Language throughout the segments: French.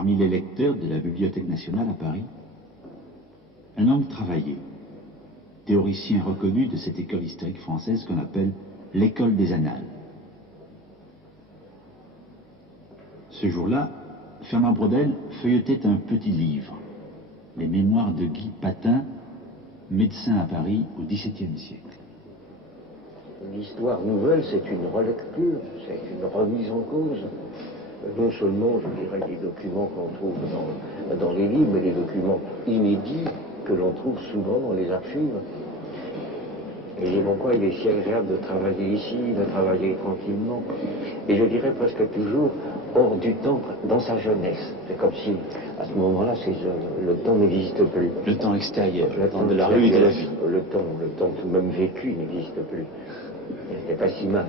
parmi les lecteurs de la Bibliothèque nationale à Paris, un homme travaillé, théoricien reconnu de cette école historique française qu'on appelle l'école des annales. Ce jour-là, Fernand Braudel feuilletait un petit livre, les mémoires de Guy Patin, médecin à Paris au XVIIe siècle. L'histoire nouvelle, c'est une relecture, c'est une remise en cause. Non seulement, je dirais, des documents qu'on trouve dans les livres, mais des documents inédits que l'on trouve souvent dans les archives. Et pourquoi il est si agréable de travailler ici, de travailler tranquillement. Et je dirais presque toujours hors du temps, dans sa jeunesse. C'est comme si, à ce moment-là, le temps n'existe plus. Le temps extérieur, le temps de la rue et de la vie. Le temps tout de même vécu n'existe plus. C'est pas si mal.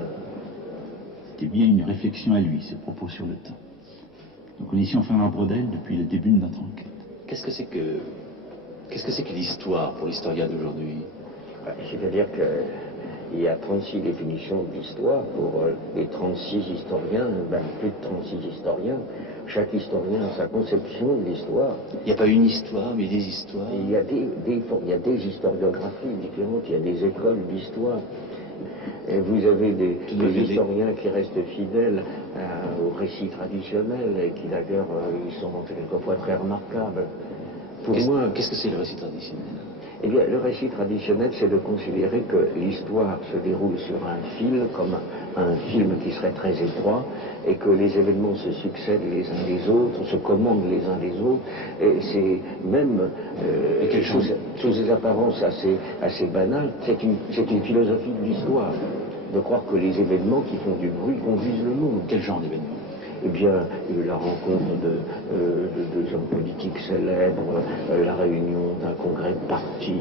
C'était bien une réflexion à lui, ce propos sur le temps. Nous connaissions Fernand Braudel depuis le début de notre enquête. Qu'est-ce que c'est que l'histoire pour l'historien d'aujourd'hui? C'est-à-dire qu'il y a 36 définitions de l'histoire pour les 36 historiens, plus de 36 historiens. Chaque historien a sa conception de l'histoire. Il n'y a pas une histoire, mais des histoires. Il y a des historiographies différentes, il y a des écoles d'histoire. Et vous avez des historiens qui restent fidèles au récit traditionnel et qui d'ailleurs ils sont quelquefois très remarquables. Pour moi, qu'est-ce que c'est le récit traditionnel? Eh bien, le récit traditionnel, c'est de considérer que l'histoire se déroule sur un fil, comme un film qui serait très étroit, et que les événements se succèdent les uns les autres, se commandent les uns les autres, et c'est même, sous ces apparences assez banales, c'est une philosophie de l'histoire, de croire que les événements qui font du bruit conduisent le monde. Quel genre d'événements? Eh bien, la rencontre de hommes politiques célèbres, la réunion d'un congrès de parti,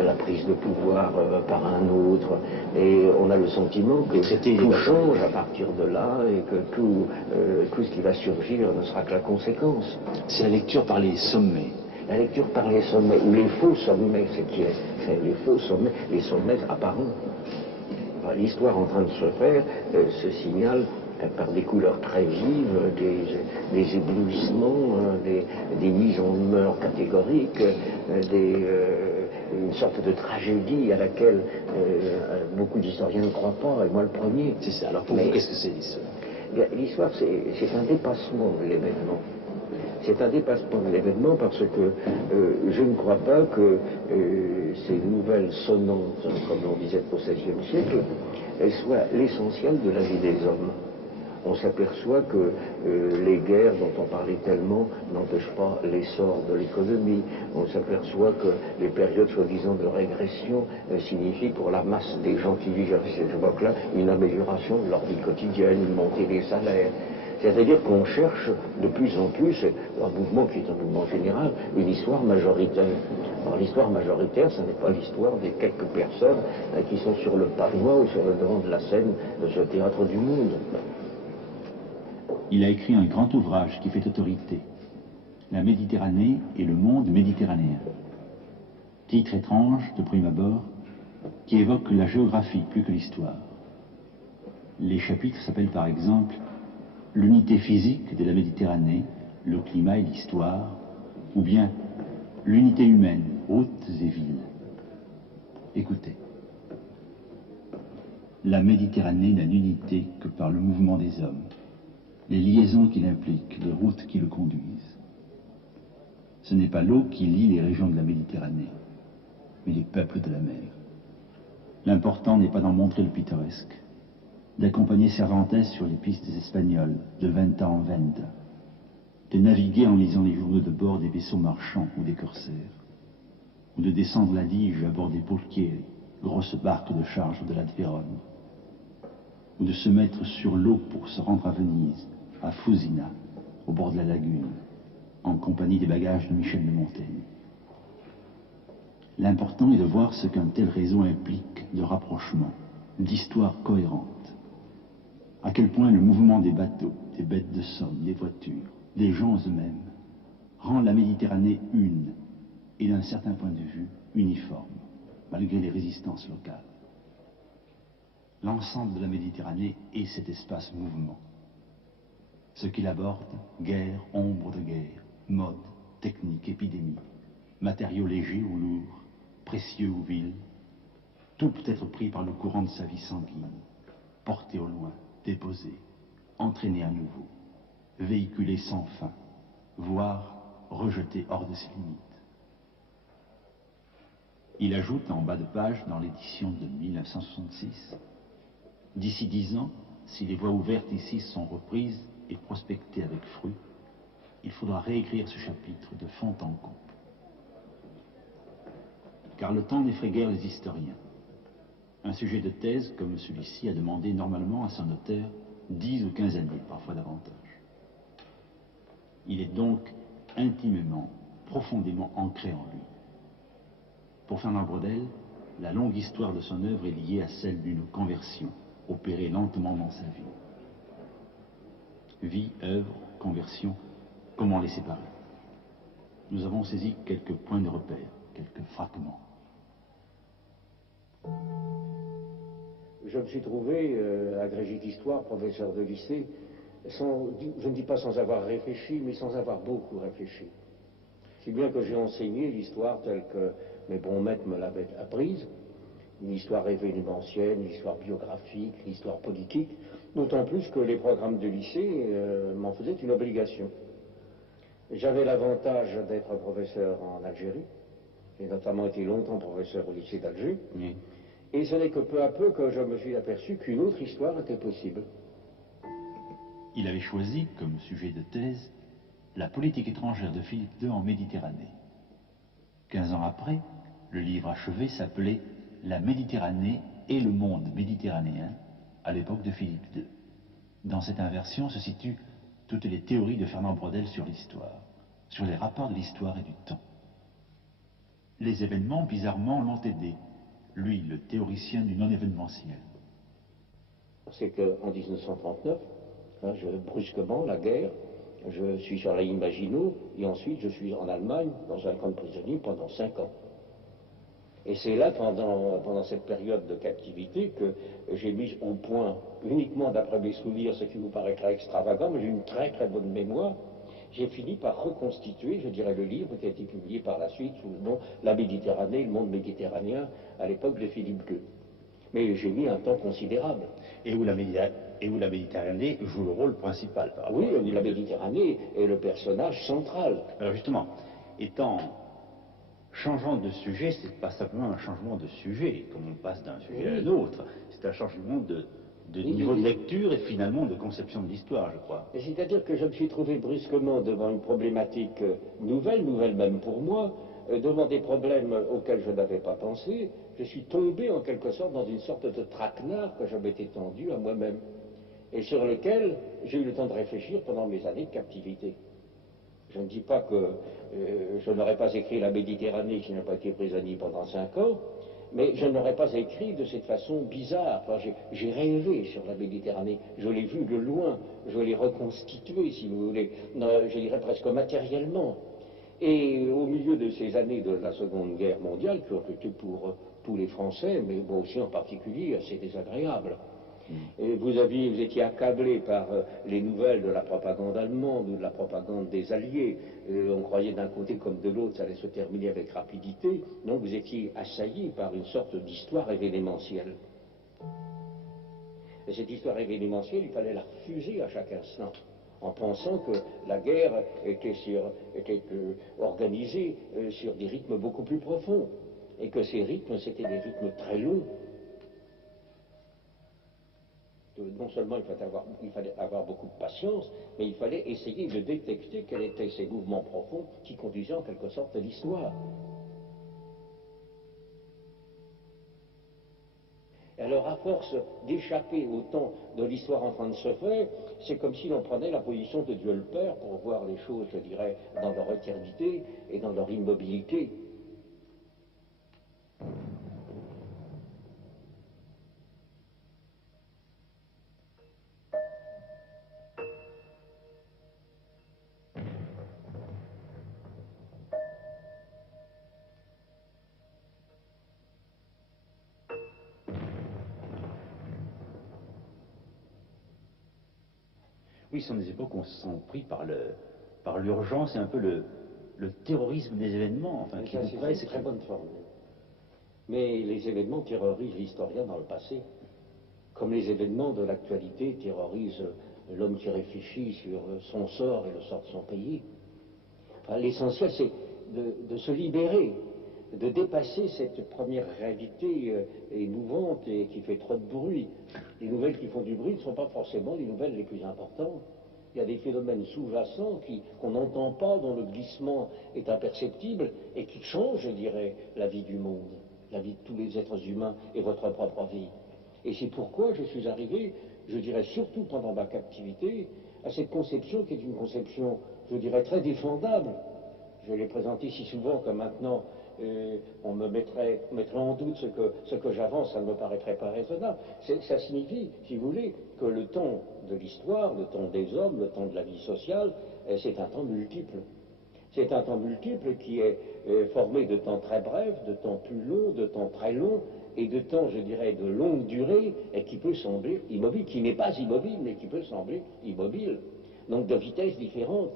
la prise de pouvoir par un autre. Et on a le sentiment que tout change à partir de là et que tout ce qui va surgir ne sera que la conséquence. C'est la lecture par les sommets. La lecture par les sommets, ou les faux sommets, c'est les faux sommets, les sommets apparents. L'histoire en train de se faire se signale par des couleurs très vives, des éblouissements, des mises en humeur catégoriques, une sorte de tragédie à laquelle beaucoup d'historiens ne croient pas, et moi le premier. C'est ça. Alors pour vous, qu'est-ce que c'est l'histoire? L'histoire, c'est un dépassement de l'événement. C'est un dépassement de l'événement parce que je ne crois pas que ces nouvelles sonnantes, comme on disait au XVIe siècle, elles soient l'essentiel de la vie des hommes. On s'aperçoit que les guerres dont on parlait tellement n'empêchent pas l'essor de l'économie. On s'aperçoit que les périodes soi-disant de régression signifient pour la masse des gens qui vivent à cette époque-là une amélioration de leur vie quotidienne, une montée des salaires. C'est-à-dire qu'on cherche de plus en plus, un mouvement qui est un mouvement général, une histoire majoritaire. Alors l'histoire majoritaire, ce n'est pas l'histoire des quelques personnes qui sont sur le pavois ou sur le devant de la scène de ce théâtre du monde. Il a écrit un grand ouvrage qui fait autorité, La Méditerranée et le monde méditerranéen. Titre étrange, de prime abord, qui évoque la géographie plus que l'histoire. Les chapitres s'appellent par exemple L'unité physique de la Méditerranée, le climat et l'histoire, ou bien L'unité humaine, routes et villes. Écoutez. La Méditerranée n'a d'unité que par le mouvement des hommes, les liaisons qu'il implique, les routes qui le conduisent. Ce n'est pas l'eau qui lie les régions de la Méditerranée, mais les peuples de la mer. L'important n'est pas d'en montrer le pittoresque, d'accompagner Cervantes sur les pistes espagnoles, de Venta en Venta, de naviguer en lisant les journaux de bord des vaisseaux marchands ou des corsaires, ou de descendre la Dige à bord des Polchieri, grosses barques de charge de l'Adveronne, ou de se mettre sur l'eau pour se rendre à Venise, à Fusina, au bord de la lagune, en compagnie des bagages de Michel de Montaigne. L'important est de voir ce qu'un tel réseau implique de rapprochement, d'histoire cohérente. À quel point le mouvement des bateaux, des bêtes de somme, des voitures, des gens eux-mêmes, rend la Méditerranée une, et d'un certain point de vue, uniforme, malgré les résistances locales. L'ensemble de la Méditerranée est cet espace mouvement. Ce qu'il aborde, guerre, ombre de guerre, mode, technique, épidémie, matériaux légers ou lourds, précieux ou vils, tout peut être pris par le courant de sa vie sanguine, porté au loin, déposé, entraîné à nouveau, véhiculé sans fin, voire rejeté hors de ses limites. Il ajoute en bas de page dans l'édition de 1966, « D'ici 10 ans, si les voies ouvertes ici sont reprises et prospectées avec fruit, il faudra réécrire ce chapitre de fond en comble. Car le temps n'effraie guère les historiens. Un sujet de thèse comme celui-ci a demandé normalement à son auteur 10 ou 15 années, parfois davantage. Il est donc intimement, profondément ancré en lui. Pour Fernand Braudel, la longue histoire de son œuvre est liée à celle d'une conversion, opérée lentement dans sa vie. Vie, œuvre, conversion, comment les séparer? Nous avons saisi quelques points de repère, quelques fragments. Je me suis trouvé, agrégé d'histoire, professeur de lycée, je ne dis pas sans avoir réfléchi, mais sans avoir beaucoup réfléchi. Si bien que j'ai enseigné l'histoire telle que mes bons maîtres me l'avaient apprise, une histoire événementielle, une histoire biographique, une histoire politique, d'autant plus que les programmes de lycée m'en faisaient une obligation. J'avais l'avantage d'être professeur en Algérie, j'ai notamment été longtemps professeur au lycée d'Alger, Oui. et ce n'est que peu à peu que je me suis aperçu qu'une autre histoire était possible. Il avait choisi comme sujet de thèse la politique étrangère de Philippe II en Méditerranée. 15 ans après, le livre achevé s'appelait « La Méditerranée et le monde méditerranéen à l'époque de Philippe II ». Dans cette inversion se situent toutes les théories de Fernand Braudel sur l'histoire, sur les rapports de l'histoire et du temps. Les événements, bizarrement, l'ont aidé, lui, le théoricien du non-événementiel. C'est qu'en 1939, brusquement, la guerre, je suis sur la ligne Maginot, et ensuite je suis en Allemagne, dans un camp de prisonniers, pendant 5 ans. Et c'est là, pendant cette période de captivité, que j'ai mis au point, uniquement d'après mes souvenirs, ce qui vous paraîtra extravagant, mais j'ai une très très bonne mémoire, j'ai fini par reconstituer, je dirais, le livre qui a été publié par la suite sous le nom La Méditerranée, le monde méditerranéen, à l'époque de Philippe II. Mais j'ai mis un temps considérable. Et où la Méditerranée joue le rôle principal par rapport Oui, à la Méditerranée est le personnage central. Alors justement, changeant de sujet, c'est pas simplement un changement de sujet, comme on passe d'un sujet à un autre, c'est un changement de niveau de lecture et finalement de conception de l'histoire, je crois. C'est-à-dire que je me suis trouvé brusquement devant une problématique nouvelle même pour moi, devant des problèmes auxquels je n'avais pas pensé. Je suis tombé en quelque sorte dans une sorte de traquenard que je m'étais tendu à moi-même et sur lequel j'ai eu le temps de réfléchir pendant mes années de captivité. Je ne dis pas que je n'aurais pas écrit La Méditerranée si je n'ai pas été prisonnier pendant 5 ans, mais je n'aurais pas écrit de cette façon bizarre. Enfin, j'ai rêvé sur la Méditerranée, je l'ai vue de loin, je l'ai reconstituée, si vous voulez, je dirais presque matériellement. Et au milieu de ces années de la Seconde Guerre mondiale, qui ont été pour tous les Français, mais moi aussi en particulier, assez désagréables, et vous étiez accablé par les nouvelles de la propagande allemande ou de la propagande des Alliés. On croyait d'un côté comme de l'autre, ça allait se terminer avec rapidité. Donc vous étiez assailli par une sorte d'histoire événementielle. Et cette histoire événementielle, il fallait la refuser à chaque instant, en pensant que la guerre était organisée sur des rythmes beaucoup plus profonds, et que ces rythmes, c'était des rythmes très longs. Non seulement il fallait avoir beaucoup de patience, mais il fallait essayer de détecter quels étaient ces mouvements profonds qui conduisaient en quelque sorte à l'histoire. Alors, à force d'échapper au temps de l'histoire en train de se faire, c'est comme si l'on prenait la position de Dieu le Père pour voir les choses, je dirais, dans leur éternité et dans leur immobilité. Oui, ce sont des époques où on se sent pris par l'urgence et un peu le terrorisme des événements, enfin, qui vous presse. C'est une très bonne formule. Mais les événements terrorisent l'historien dans le passé, comme les événements de l'actualité terrorisent l'homme qui réfléchit sur son sort et le sort de son pays. Enfin, l'essentiel, c'est de se libérer, de dépasser cette première réalité émouvante et qui fait trop de bruit. Les nouvelles qui font du bruit ne sont pas forcément les nouvelles les plus importantes. Il y a des phénomènes sous-jacents qu'on n'entend pas, dont le glissement est imperceptible et qui changent, je dirais, la vie du monde, la vie de tous les êtres humains et votre propre vie. Et c'est pourquoi je suis arrivé, je dirais surtout pendant ma captivité, à cette conception qui est une conception, je dirais, très défendable. Je l'ai présentée si souvent que maintenant on mettrait en doute ce que j'avance, ça ne me paraîtrait pas raisonnable. Ça signifie, si vous voulez, que le temps de l'histoire, le temps des hommes, le temps de la vie sociale, c'est un temps multiple. C'est un temps multiple qui est formé de temps très brefs, de temps plus longs, de temps très longs, et de temps, je dirais, de longue durée, et qui peut sembler immobile, qui n'est pas immobile, mais qui peut sembler immobile. Donc de vitesses différentes.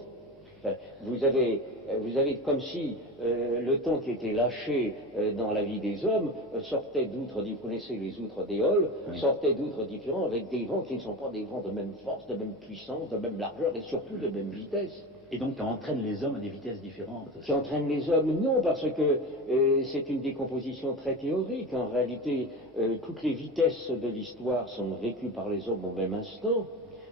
Enfin, vous avez comme si le temps qui était lâché dans la vie des hommes sortait d'outres, vous connaissez les outres d'Éole, oui, sortait d'outres différents avec des vents qui ne sont pas des vents de même force, de même puissance, de même largeur et surtout de même vitesse. Et donc, qui entraîne les hommes à des vitesses différentes. Qui entraîne les hommes, non, parce que c'est une décomposition très théorique. En réalité, toutes les vitesses de l'histoire sont vécues par les hommes au même instant.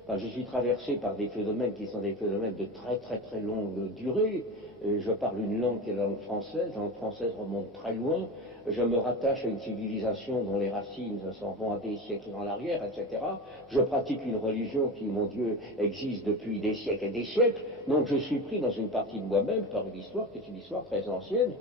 Enfin, je suis traversé par des phénomènes qui sont des phénomènes de très très très longue durée. Je parle une langue qui est la langue française. La langue française remonte très loin. Je me rattache à une civilisation dont les racines s'en vont à des siècles en arrière, etc. Je pratique une religion qui, mon Dieu, existe depuis des siècles et des siècles. Donc je suis pris dans une partie de moi-même par une histoire qui est une histoire très ancienne.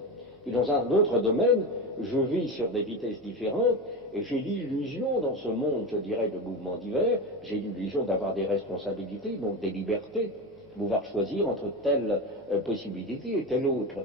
Et dans un autre domaine, je vis sur des vitesses différentes et j'ai l'illusion dans ce monde, je dirais, de mouvements divers, j'ai l'illusion d'avoir des responsabilités, donc des libertés, de pouvoir choisir entre telle possibilité et telle autre.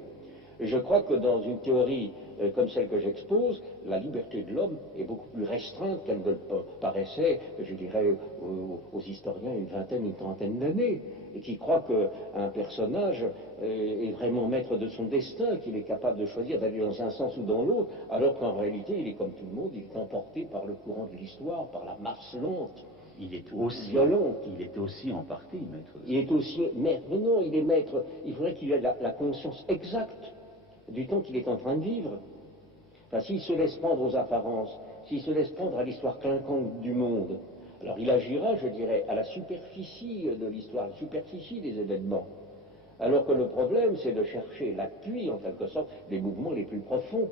Je crois que dans une théorie comme celle que j'expose, la liberté de l'homme est beaucoup plus restreinte qu'elle ne le paraissait, je dirais, aux historiens une vingtaine, une trentaine d'années, et qui croient qu'un personnage est vraiment maître de son destin, qu'il est capable de choisir d'aller dans un sens ou dans l'autre, alors qu'en réalité, il est comme tout le monde, il est emporté par le courant de l'histoire, par la masse lente. Il est aussi violente. Il est aussi en partie maître. Il est aussi maître. Mais non, il est maître. Il faudrait qu'il ait la conscience exacte du temps qu'il est en train de vivre. Enfin, s'il se laisse prendre aux apparences, s'il se laisse prendre à l'histoire clinquante du monde, alors il agira, je dirais, à la superficie de l'histoire, à la superficie des événements. Alors que le problème, c'est de chercher l'appui, en quelque sorte, des mouvements les plus profonds.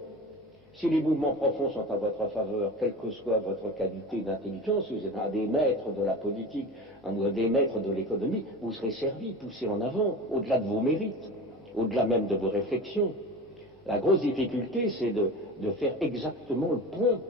Si les mouvements profonds sont à votre faveur, quelle que soit votre qualité d'intelligence, si vous êtes un des maîtres de la politique, un des maîtres de l'économie, vous serez servi, poussé en avant, au-delà de vos mérites, au-delà même de vos réflexions. La grosse difficulté, c'est de faire exactement le point